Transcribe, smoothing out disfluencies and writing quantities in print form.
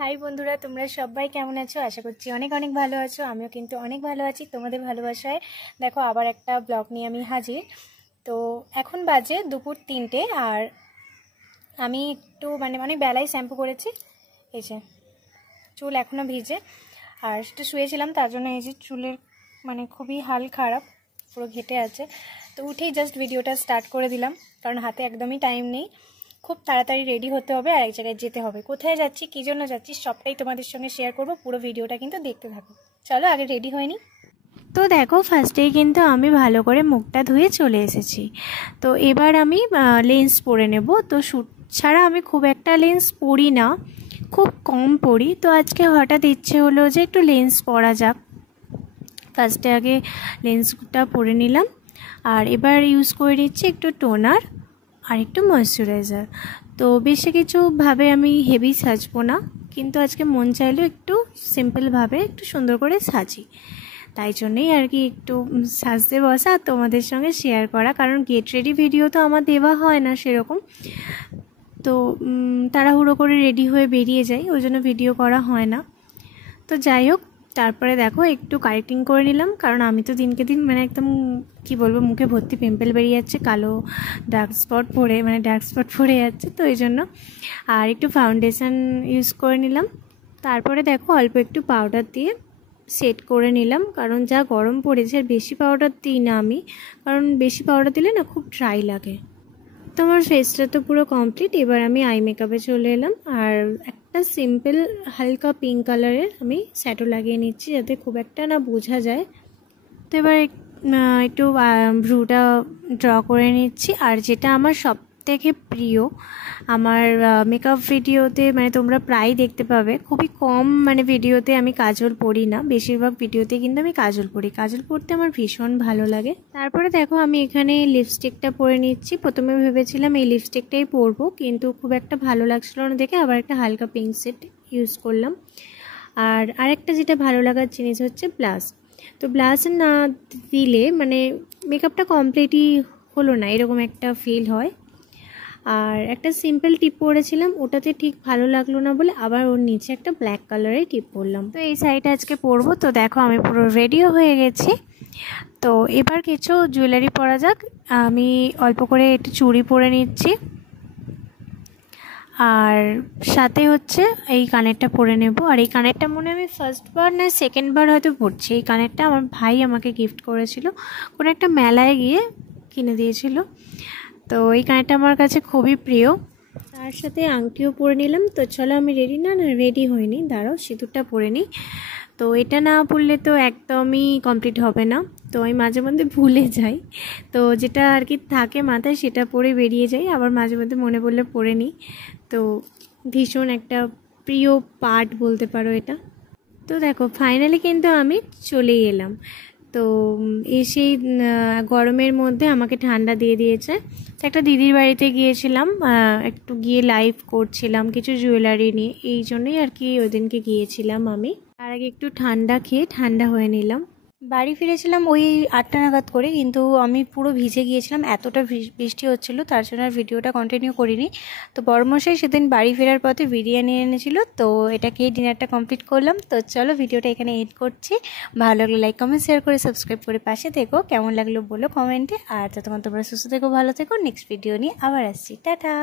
High বন্ধুরা, তোমরা সবাই কেমন আছো? আশা করছি অনেক অনেক ভালো আছো। আমিও কিন্তু অনেক ভালো আছি তোমাদের ভালোবাসায়। দেখো, আবার একটা ব্লগ নিয়ে আমি হাজির। তো এখন বাজে দুপুর 3টে, আর আমি একটু অনেক বেলায় শ্যাম্পু করেছি। এই যে চুল এখনও ভিজে, আর একটু শুয়েছিলাম, তার জন্য এই যে চুলের খুবই হাল খারাপ, পুরো ঘেটে আছে। তো উঠেই জাস্ট ভিডিওটা স্টার্ট করে দিলাম, কারণ হাতে একদমই টাইম নেই। খুব তাড়াতাড়ি রেডি হতে হবে আর এক জায়গায় যেতে হবে। কোথায় যাচ্ছি, কী জন্য যাচ্ছি, সবটাই তোমাদের সঙ্গে শেয়ার করব। পুরো ভিডিওটা কিন্তু দেখতে থাকো। চলো আগে রেডি হয়নি। তো দেখো, ফার্স্টেই কিন্তু আমি ভালো করে মুখটা ধুয়ে চলে এসেছি। তো এবার আমি লেন্স পরে নেব। তো শ্যুট ছাড়া আমি খুব একটা লেন্স পরি না, খুব কম পরি। তো আজকে হঠাৎ ইচ্ছে হলো যে একটু লেন্স পরা যাক। ফার্স্টে আগে লেন্সটা পরে নিলাম, আর এবার ইউজ করে নিচ্ছি একটু টোনার আর একটু ময়শ্চারাইজার। তো বেশি কিছুভাবে আমি হেভি সাজবো না, কিন্তু আজকে মন চাইলেও একটু সিম্পলভাবে একটু সুন্দর করে সাজি। তাই জন্যই আর কি একটু সাজতে বসা, তোমাদের সঙ্গে শেয়ার করা। কারণ গেট রেডি ভিডিও তো আমার দেওয়া হয় না সেরকম, তো তাড়াহুড়ো করে রেডি হয়ে বেরিয়ে যাই, ওই জন্য ভিডিও করা হয় না। তো যাই হোক, তারপরে দেখো একটু কারেক্টিং করে নিলাম, কারণ আমি তো দিনকে দিন একদম কি বলবো, মুখে ভর্তি পিম্পল বেরিয়ে যাচ্ছে, কালো ডার্ক স্পট পড়ে যাচ্ছে, তো এই জন্য। আর একটু ফাউন্ডেশন ইউজ করে নিলাম। তারপরে দেখো অল্প একটু পাউডার দিয়ে সেট করে নিলাম, কারণ যা গরম পড়েছে, আর বেশি পাউডার দিই না আমি, কারণ বেশি পাউডার দিলে না খুব ড্রাই লাগে। তো আমার ফেসটা তো পুরো কমপ্লিট। এবার আমি আই মেকআপে চলে এলাম, আর একটা সিম্পল হালকা পিঙ্ক কালারের আমি শ্যাডো লাগিয়ে নিচ্ছি, যাতে খুব একটা না বোঝা যায়। তো এবার একটু ভ্রুটা ড্র করে নিচ্ছি। আর যেটা আমার সব থেকে প্রিয়, আমার মেকআপ ভিডিওতে তোমরা প্রায় দেখতে পাবে, খুবই কম ভিডিওতে আমি কাজল পরি না, বেশিরভাগ ভিডিওতে কিন্তু আমি কাজল পরি। কাজল পরতে আমার ভীষণ ভালো লাগে। তারপরে দেখো আমি এখানে লিপস্টিকটা পরে নিচ্ছি। প্রথমে ভেবেছিলাম এই লিপস্টিকটাই পরবো, কিন্তু খুব একটা ভালো লাগছিল না দেখে আবার একটা হালকা পিঙ্ক শেড ইউজ করলাম। আর আরেকটা যেটা ভালো লাগার জিনিস হচ্ছে ব্লাশ। তো ব্লাশ না দিলে মেকআপটা কমপ্লিটই হলো না, এরকম একটা ফিল হয়। আর একটা সিম্পল টিপ পরেছিলাম, ওটাতে ঠিক ভালো লাগলো না বলে আবার ওর নিচে একটা ব্ল্যাক কালারের টিপ পরলাম। তো এই শাড়িটা আজকে পরবো। তো দেখো আমি পুরো রেডিও হয়ে গেছি। তো এবার কিছু জুয়েলারি পরা যাক। আমি অল্প করে একটু চুড়ি পরে নিচ্ছি, আর সাথে হচ্ছে এই কানেরটা পরে নেব। আর এই কানেরটা আমি ফার্স্টবার না সেকেন্ডবার হয়তো পরছি। এই কানেরটা আমার ভাই আমাকে গিফট করেছিল, কোনো একটা মেলায় গিয়ে কিনে দিয়েছিল। তো এই কানেরটা আমার কাছে খুবই প্রিয়। তার সাথে আংটিও পরে নিলাম। তো চলো আমি রেডি হইনি, দাঁড়াও সিঁদুরটা পরে নিই। তো এটা না পরলে তো একদমই কমপ্লিট হবে না, তো আমি মাঝে মধ্যে ভুলে যাই। তো যেটা আর কি থাকে মাথায় সেটা পরে বেরিয়ে যাই, আবার মাঝে মধ্যে মনে পড়লে পরে নিই। তো ভীষণ একটা প্রিয় পার্ট বলতে পারো এটা। তো দেখো ফাইনালি কিন্তু আমি চলেই এলাম। তো এসেই গরমের মধ্যে আমাকে ঠান্ডা দিয়ে দিয়েছে। তো একটা দিদির বাড়িতে গিয়েছিলাম, একটু গিয়ে লাইভ করছিলাম কিছু জুয়েলারি নিয়ে, এই জন্যই আর কি ওই দিনকে গিয়েছিলাম আমি। তার আগে একটু ঠান্ডা খেয়ে ঠান্ডা হয়ে নিলাম। বাড়ি ফিরেছিলাম ওই 8টা নাগাদ করে, কিন্তু আমি পুরো ভিজে গিয়েছিলাম, এতটা বৃষ্টি হচ্ছিল, তার জন্য আর ভিডিওটা কন্টিনিউ করিনি। তো বড়মশাই সেদিন বাড়ি ফেরার পথে বিরিয়ানি এনেছিল, তো এটা খেয়ে ডিনারটা কমপ্লিট করলাম। তো চলো ভিডিওটা এখানে এড করছি। ভালো লাগলে লাইক কমেন্ট শেয়ার করে সাবস্ক্রাইব করে পাশে থেকো। কেমন লাগলো বলো কমেন্টে। আর ততক্ষণ তোমরা সুস্থ থেকো, ভালো থেকো। নেক্সট ভিডিও নিয়ে আবার আসছি। টাটা।